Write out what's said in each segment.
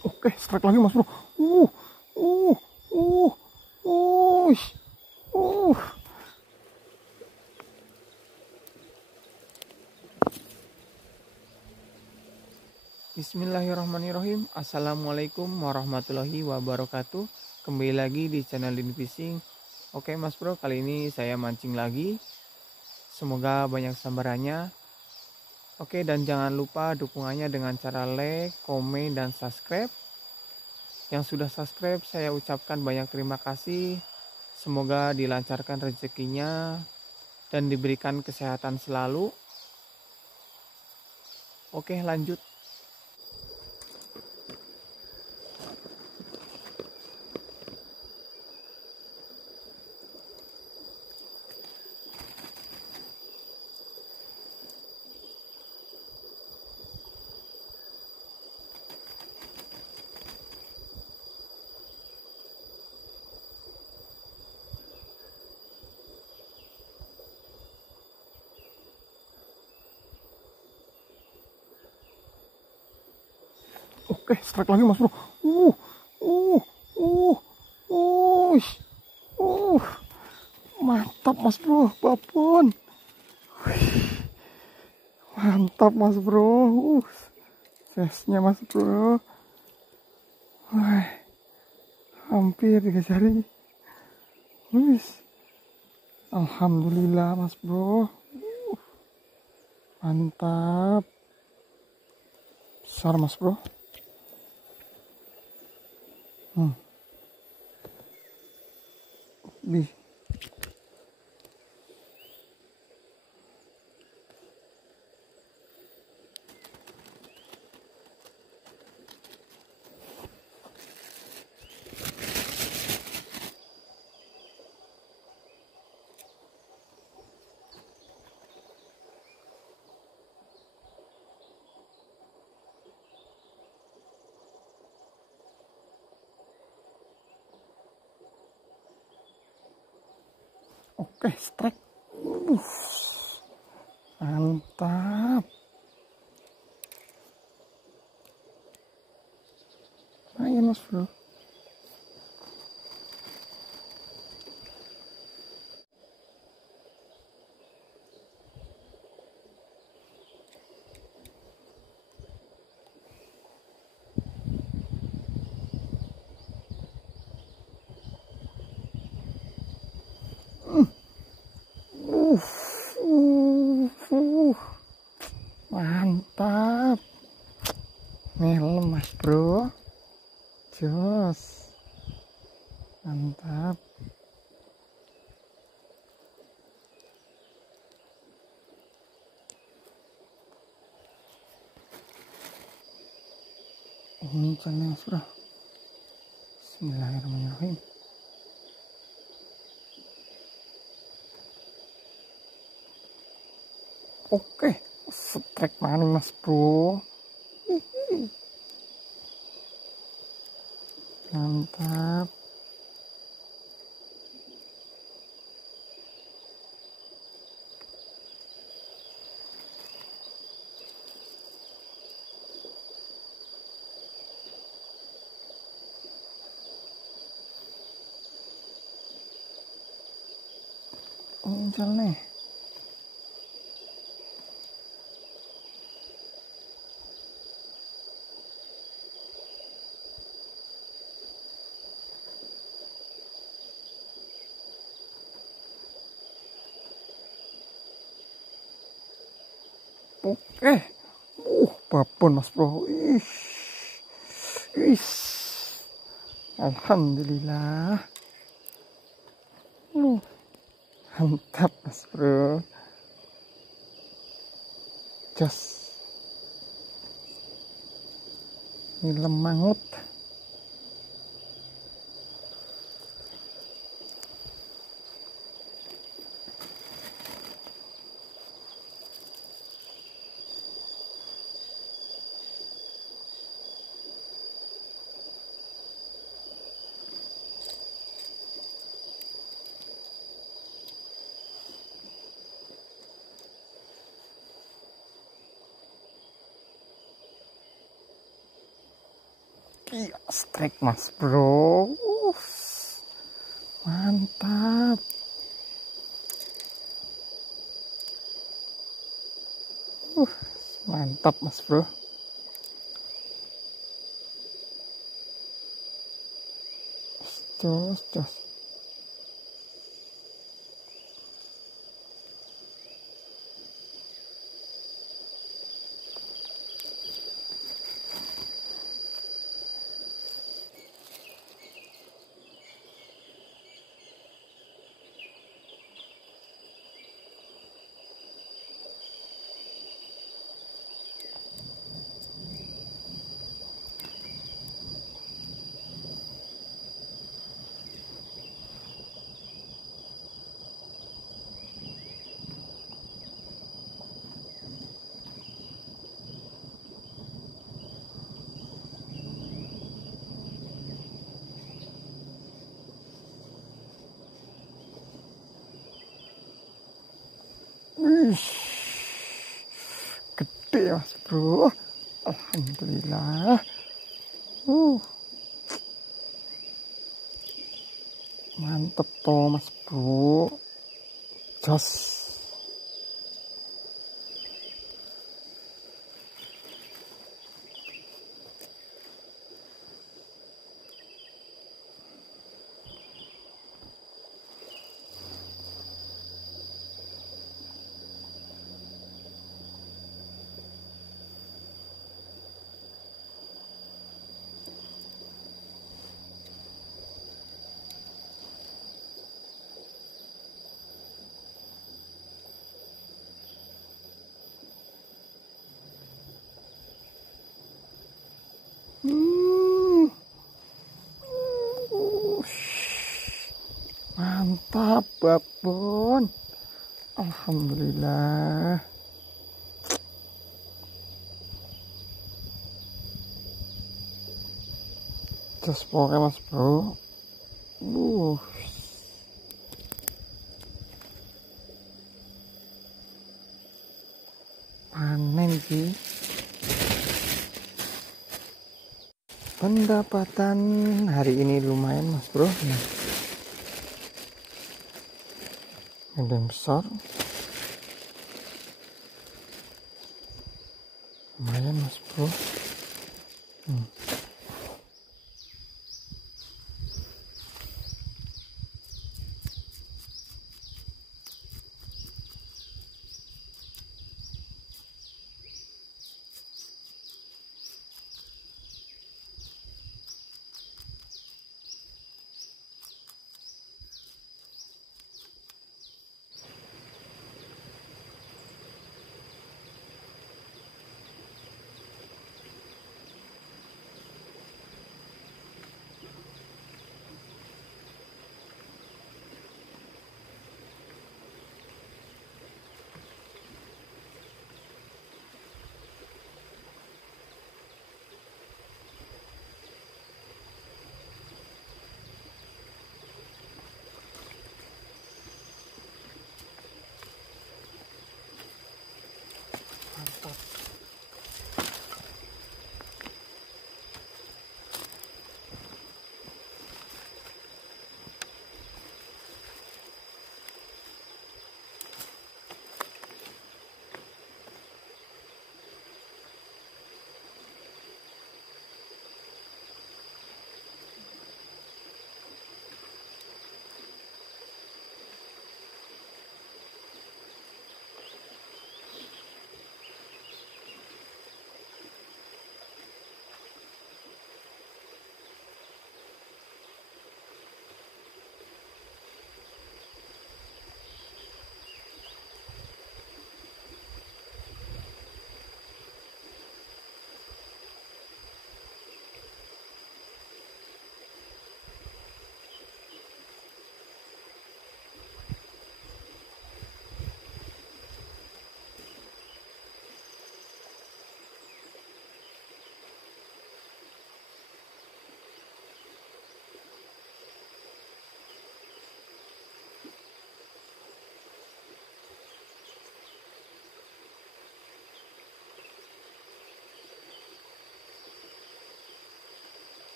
Oke, strike lagi mas bro. Uh, uh, uh, uh, uh. Bismillahirrahmanirrahim. Assalamualaikum warahmatullahi wabarakatuh. Kembali lagi di channel Dini Fishing. Oke mas bro, kali ini saya mancing lagi. Semoga banyak sambarannya. Oke, dan jangan lupa dukungannya dengan cara like, komen, dan subscribe. Yang sudah subscribe saya ucapkan banyak terima kasih. Semoga dilancarkan rezekinya dan diberikan kesehatan selalu. Oke, lanjut. Oke, strike lagi mas bro. Uh, uh, uh, uh, uh. Mantap mas bro, babon. Mantap mas bro. Size-nya mas bro. Wah, hampir 3 jari. Alhamdulillah mas bro. Mantap. Besar mas bro. Nih. Oke, strike. Mantap. Ayo mas bro. Mantap. Ngelem mas bro. Jos. Mantap. Ini channel mas bro. Bismillahirrahmanirrahim. Oke, strike maning mas bro. Mantap. Muncul nih. Oke. Babon mas bro. Alhamdulillah. Mantap mas bro. Jos. Ini mangut. Iya, strike mas bro. Mantap. Mantap mas bro. Jos. Wih, gede mas bro. Alhamdulillah. Mantep toh mas bro. Jos. Mantap babon. Alhamdulillah. Just pokoknya mas bro. Panen sih. Pendapatan hari ini lumayan mas bro. Ada yang besar. Lumayan mas bro.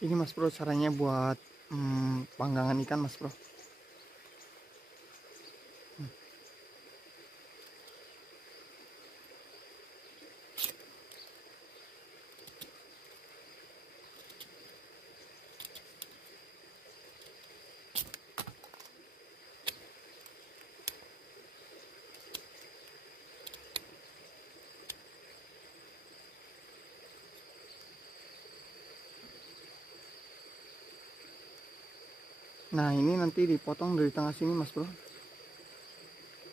Ini Mas Bro caranya buat panggangan ikan Mas Bro. Nah ini nanti dipotong dari tengah sini Mas Bro,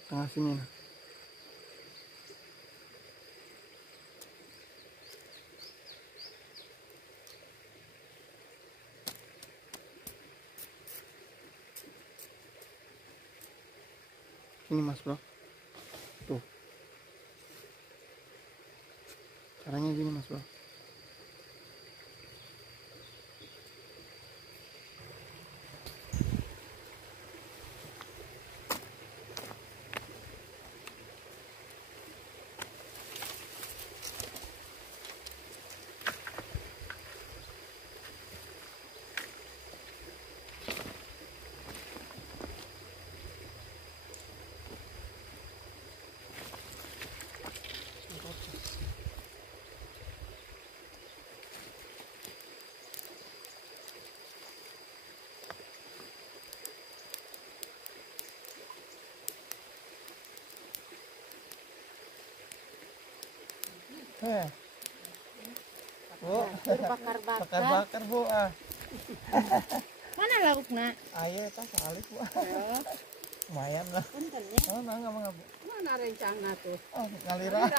tengah sini. Nah. Ini Mas Bro, tuh caranya gini Mas Bro. Bu, bakar-bakar Bu. Mana lauknya? Ayo tah sekali Bu. Lumayan lah. Puntennya. Oh, mangga Bu. Mana rencana tuh? Oh, ngalira.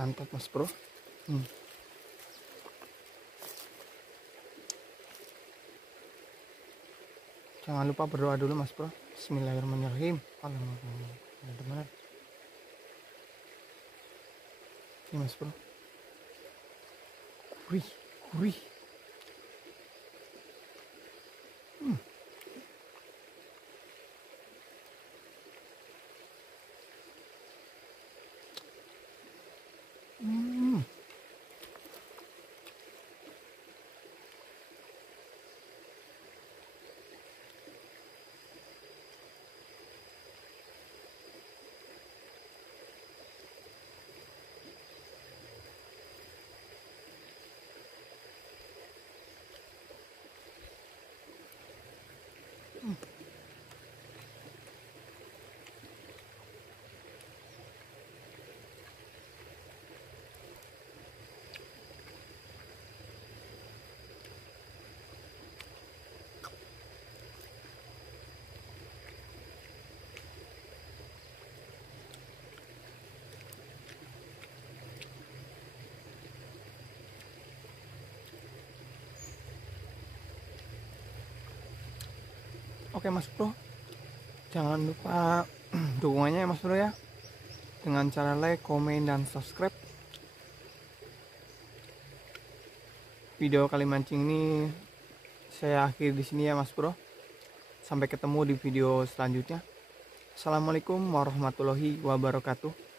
Mantap mas bro. Jangan lupa berdoa dulu mas bro. Bismillahirrahmanirrahim. Alhamdulillah. Ini mas bro. Gurih. Oke mas bro, jangan lupa dukungannya ya mas bro ya, dengan cara like, komen, dan subscribe. Video kali mancing ini saya akhiri di sini ya mas bro. Sampai ketemu di video selanjutnya. Assalamualaikum warahmatullahi wabarakatuh.